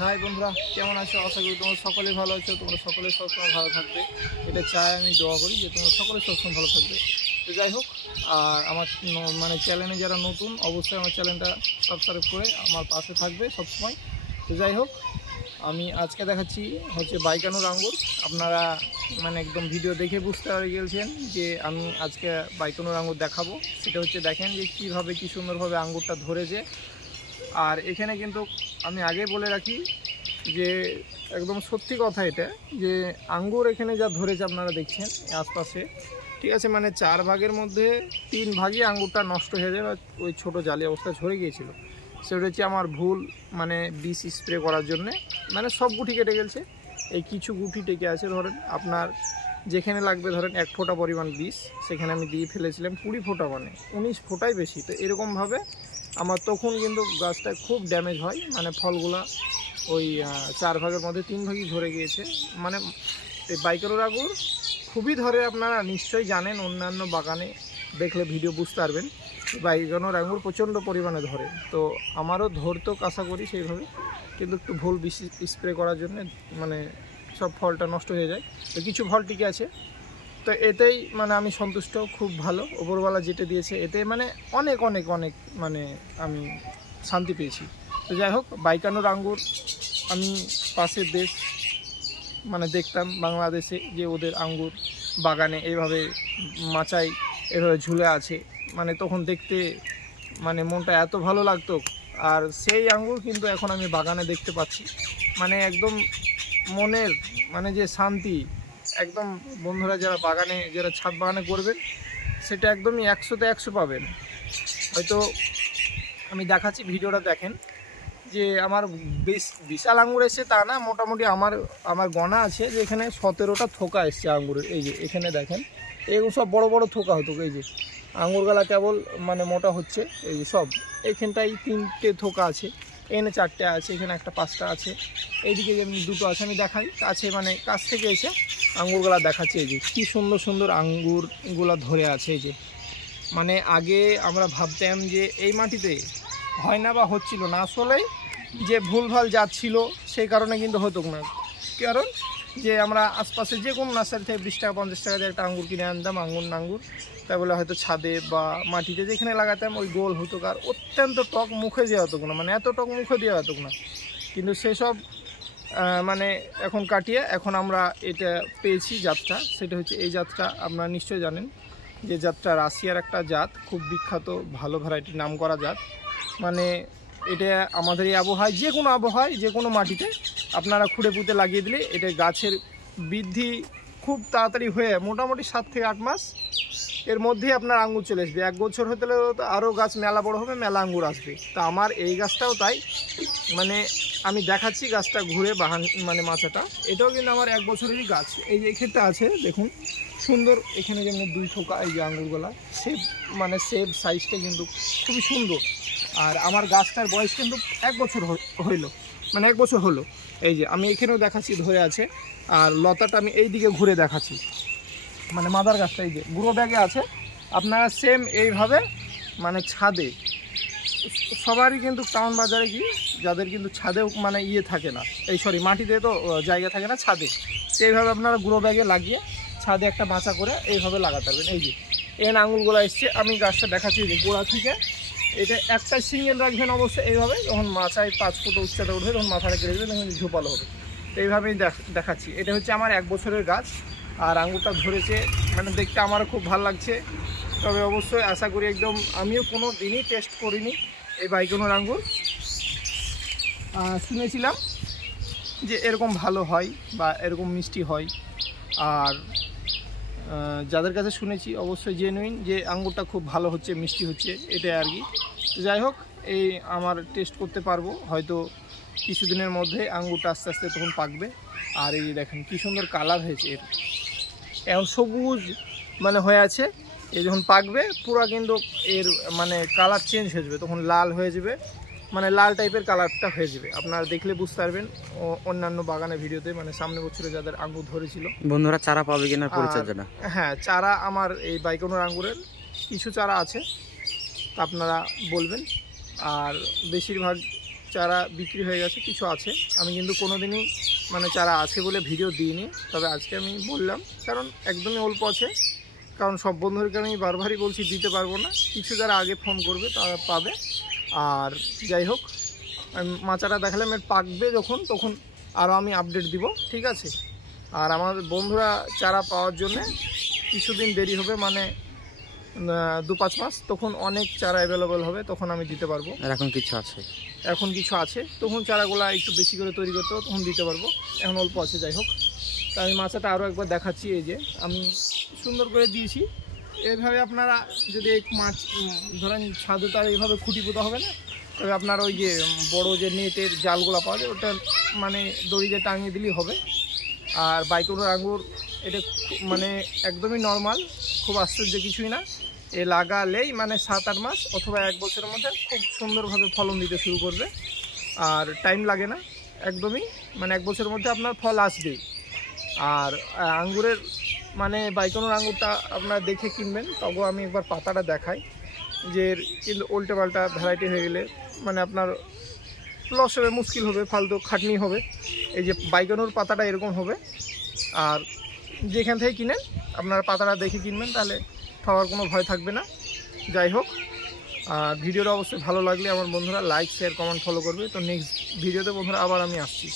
High বন্ধুরা, কেমন আছো? আশা করি তোমরা সকলে ভালো আছো। তোমরা সকলে সবসময় ভালো থাকবে, এটা চাই, আমি দোয়া করি যে তোমরা সকলে সবসময় ভালো থাকবে। তো যাই হোক, আর আমার মানে চ্যানেলে যারা নতুন, অবশ্যই আমার চ্যানেলটা সাবস্ক্রাইব করে আমার পাশে থাকবে সবসময়। তো যাই হোক, আমি আজকে দেখাচ্ছি হচ্ছে বাইকানোর আঙ্গুর। আপনারা মানে একদম ভিডিও দেখে বুঝতে পেরে গেছেন যে আমি আজকে বাইকানোর আঙ্গুর দেখাবো। সেটা হচ্ছে দেখেন যে কীভাবে কী সুন্দরভাবে আঙ্গুরটা ধরেছে। আর এখানে কিন্তু আমি আগে বলে রাখি যে একদম সত্যি কথা এটা, যে আঙ্গুর এখানে যা ধরেছে আপনারা দেখছেন আশপাশে, ঠিক আছে, মানে 4 ভাগের মধ্যে 3 ভাগই আঙ্গুরটা নষ্ট হয়ে যাবে, ওই ছোটো জালি অবস্থায় ঝরে গিয়েছিল। সেটা হচ্ছে আমার ভুল, মানে বিষ স্প্রে করার জন্যে, মানে সব গুটি কেটে গেছে। এই কিছু গুটি টেকে আছে, ধরেন আপনার যেখানে লাগবে ধরেন 1 ফোঁটা পরিমাণ বিষ, সেখানে আমি দিয়ে ফেলেছিলাম 20 ফোঁটা, মানে 19 ফোঁটাই বেশি। তো এরকমভাবে আমার তখন কিন্তু গাছটা খুব ড্যামেজ হয়, মানে ফলগুলা ওই 4 ভাগের মধ্যে 3 ভাগই ধরে গিয়েছে। মানে এই বাইকানোর আঙ্গুর খুবই ধরে, আপনারা নিশ্চয়ই জানেন, অন্যান্য বাগানে দেখলে ভিডিও বুঝতে পারবেন। বাইকানোর আঙ্গুর প্রচণ্ড পরিমাণে ধরে, তো আমারও ধরতো আশা করি সেইভাবে, কিন্তু একটু ভুল বেশি স্প্রে করার জন্য মানে সব ফলটা নষ্ট হয়ে যায়। তো কিছু ফল টিকে আছে, তো এতেই মানে আমি সন্তুষ্ট, খুব ভালো। ওপরওয়ালা যেটা দিয়েছে এতে মানে অনেক অনেক অনেক মানে আমি শান্তি পেয়েছি। তো যাই হোক, বাইকানোর আঙ্গুর আমি পাশের দেশ মানে দেখতাম বাংলাদেশে, যে ওদের আঙ্গুর বাগানে এইভাবে মাচায় এভাবে ঝুলে আছে, মানে তখন দেখতে মানে মনটা এত ভালো লাগতো। আর সেই আঙ্গুর কিন্তু এখন আমি বাগানে দেখতে পাচ্ছি, মানে একদম মনের মানে যে শান্তি, একদম বন্ধুরা যারা বাগানে, যারা ছাদ বাগানে করবেন, সেটা একদমই 100তে 100 পাবেন। হয়তো আমি দেখাচ্ছি, ভিডিওটা দেখেন, যে আমার বিশাল আঙ্গুর এসছে তা না, মোটামুটি আমার গণা আছে যে এখানে 17টা থোকা এসছে আঙ্গুরের। এই যে এখানে দেখেন, এগুলো সব বড় বড় থোকা হতো। এই যে আঙ্গুরগালা কেবল মানে মোটা হচ্ছে, এই যে সব এইখানটাই 3টে থোকা আছে, এখানে 4টে আছে, এখানে একটা 5টা আছে, এইদিকে যেমনি 2টো আছে। আমি দেখাই কাছে, মানে কাছ থেকে এসে আঙ্গুরগুলা দেখাচ্ছি। এই যে কী সুন্দর সুন্দর আঙ্গুরগুলা ধরে আছে। এই যে মানে আগে আমরা ভাবতাম যে এই মাটিতে হয় না বা হচ্ছিল না, আসলেই যে ভুলভাল যাচ্ছিল সেই কারণে কিন্তু হতো না। কারণ যে আমরা আশপাশে যে কোনো নার্সারি থেকে 20 টাকা 50 টাকা দিয়ে একটা আঙ্গুর কিনে আনতাম, আঙ্গুর, তাই বলে হয়তো ছাদে বা মাটিতে যেখানে লাগাতাম ওই গোল হতো, আর অত্যন্ত টক মুখে দেওয়া হতো না, মানে এত টক মুখে দেওয়া হতো না। কিন্তু সেসব মানে এখন কাটিয়ে এখন আমরা এটা পেয়েছি জাতটা, সেটা হচ্ছে এই জাতটা। আপনারা নিশ্চয়ই জানেন যে জাতটা রাশিয়ার একটা জাত, খুব বিখ্যাত, ভালো ভ্যারাইটির নাম করা জাত। মানে এটা আমাদের এই আবহাওয়ায়, যে কোনো আবহাওয়ায়, যে কোনো মাটিতে আপনারা খুঁড়ে পুঁতে লাগিয়ে দিলে এটা গাছের বৃদ্ধি খুব তাড়াতাড়ি হয়ে মোটামুটি 7 থেকে 8 মাস এর মধ্যেই আপনার আঙ্গুর চলে আসবে। 1 বছর হতে তো আরও গাছ মেলা বড় হবে, মেলা আঙ্গুর আসবে। তা আমার এই গাছটাও তাই, মানে আমি দেখাচ্ছি গাছটা ঘুরে মানে মাচাটা, এটাও কিন্তু আমার 1 বছরেরই গাছ। এই যে এক্ষেত্রে আছে দেখুন সুন্দর, এখানে যেমন 2 থোকা, এই যে আঙ্গুরগুলা শেপ, মানে শেপ সাইজটা কিন্তু খুবই সুন্দর। আর আমার গাছটার বয়স কিন্তু 1 বছর হইল, মানে 1 বছর হলো। এই যে আমি এখানেও দেখাচ্ছি ধরে আছে, আর লতাটা আমি এই দিকে ঘুরে দেখাচ্ছি, মানে মাদার গাছটা এই যে গুঁড়ো ব্যাগে আছে। আপনারা সেম এইভাবে মানে ছাদে, সবারই কিন্তু টাউন বাজারে কি যাদের কিন্তু ছাদেও মানে থাকে না, এই সরি মাটিতে তো জায়গা থাকে না, ছাদে সেইভাবে আপনারা গুঁড়ো ব্যাগে লাগিয়ে ছাদে একটা মাচা করে এইভাবে লাগাতে পারবেন। এই যে এখানে আঙুলগুলো এসছে, আমি গাছটা দেখাচ্ছি যে গোড়া থেকে এটা একটা সিঙ্গেল রাখবেন অবশ্যই এইভাবে, যখন মাচায় 5 ফুট উচ্চতা উঠবে তখন মাথাটা কেটে দেবেন, তখন ঝোপালো হবে। তো এইভাবেই দেখাচ্ছি। এটা হচ্ছে আমার 1 বছরের গাছ, আর আঙ্গুরটা ধরেছে, মানে দেখতে আমারও খুব ভালো লাগছে। তবে অবশ্যই আশা করি, একদম আমিও কোনো দিনই টেস্ট করিনি এই বাইকানোর আঙ্গুর, শুনেছিলাম যে এরকম ভালো হয় বা এরকম মিষ্টি হয়, আর যাদের কাছে শুনেছি অবশ্যই জেনুইন যে আঙ্গুরটা খুব ভালো হচ্ছে, মিষ্টি হচ্ছে, এটাই আর কি। তো যাই হোক, এই আমার টেস্ট করতে পারবো হয়তো কিছুদিনের মধ্যে, আঙ্গুরটা আস্তে আস্তে তখন পাকবে। আর এই দেখেন কী সুন্দর কালার হয়েছে এর, এখন সবুজ মানে হয়ে আছে। এই যখন পাকবে পুরো কিন্তু এর মানে কালার চেঞ্জ হয়ে যাবে, তখন লাল হয়ে যাবে, মানে লাল টাইপের কালারটা হয়ে যাবে। আপনারা দেখলে বুঝতে পারবেন অন্যান্য বাগানের ভিডিওতে, মানে সামনে বছরে যাদের আঙ্গুর ধরেছিল। বন্ধুরা চারা পাবে কিনা পরিচর্যাটা? হ্যাঁ, চারা আমার এই বাইকানোর আঙ্গুরের কিছু চারা আছে, তা আপনারা বলবেন। আর বেশিরভাগ চারা বিক্রি হয়ে গেছে, কিছু আছে। আমি কিন্তু কোনোদিনই মানে চারা আছে বলে ভিডিও দিইনি, তবে আজকে আমি বললাম, কারণ একদমই অল্প আছে। কারণ সব বন্ধুদেরকে আমি বারবারই বলছি দিতে পারবো না, কিছু যারা আগে ফোন করবে তারা পাবে। আর যাই হোক, আমি মাচাটা দেখালাম, এর পাকবে যখন তখন আরও আমি আপডেট দিব, ঠিক আছে। আর আমার বন্ধুরা চারা পাওয়ার জন্যে কিছুদিন দেরি হবে, মানে 2-5 মাস, তখন অনেক চারা অ্যাভেলেবল হবে, তখন আমি দিতে পারবো। আর এখন কিছু আছে? এখন কিছু আছে, তখন চারাগুলো একটু বেশি করে তৈরি করতে হবে, তখন দিতে পারবো। এখন অল্প আছে। যাই হোক, তা আমি মাচাটা আরও একবার দেখাচ্ছি। এই যে আমি সুন্দর করে দিয়েছি। এইভাবে আপনারা যদি এই মাছ ধরেন ছাদে, তার এইভাবে খুঁটি পোতা হবে না, তবে আপনার ওই যে বড় যে নেটের জালগুলো পাওয়া যায়, ওটা মানে দড়িতে টাঙিয়ে দিলেই হবে। আর বাইকোনোর আঙ্গুর এটা মানে একদমই নর্মাল, খুব আশ্চর্য কিছুই না। এ লাগালেই মানে 7-8 মাস অথবা 1 বছরের মধ্যে খুব সুন্দরভাবে ফলন দিতে শুরু করবে। আর টাইম লাগে না একদমই, মানে 1 বছরের মধ্যে আপনার ফল আসবেই। আর আঙ্গুরের মানে বাইকোনোর আঙ্গুরটা আপনারা দেখে কিনবেন। তবুও আমি একবার পাতাটা দেখাই, যে কিন্তু উল্টে পাল্টা ভ্যারাইটি হয়ে গেলে মানে আপনার লস হবে, মুশকিল হবে, ফালতু খাটনি হবে। এই যে বাইকোনোর পাতাটা এরকম হবে। আর যেখান থেকে কিনেন আপনারা পাতাটা দেখে কিনবেন, তাহলে খাওয়ার কোনো ভয় থাকবে না। যাই হোক, আর ভিডিওটা অবশ্যই ভালো লাগলে আমার বন্ধুরা লাইক, শেয়ার, কমেন্ট, ফলো করবে। তো নেক্সট ভিডিওতে বন্ধুরা আবার আমি আসছি।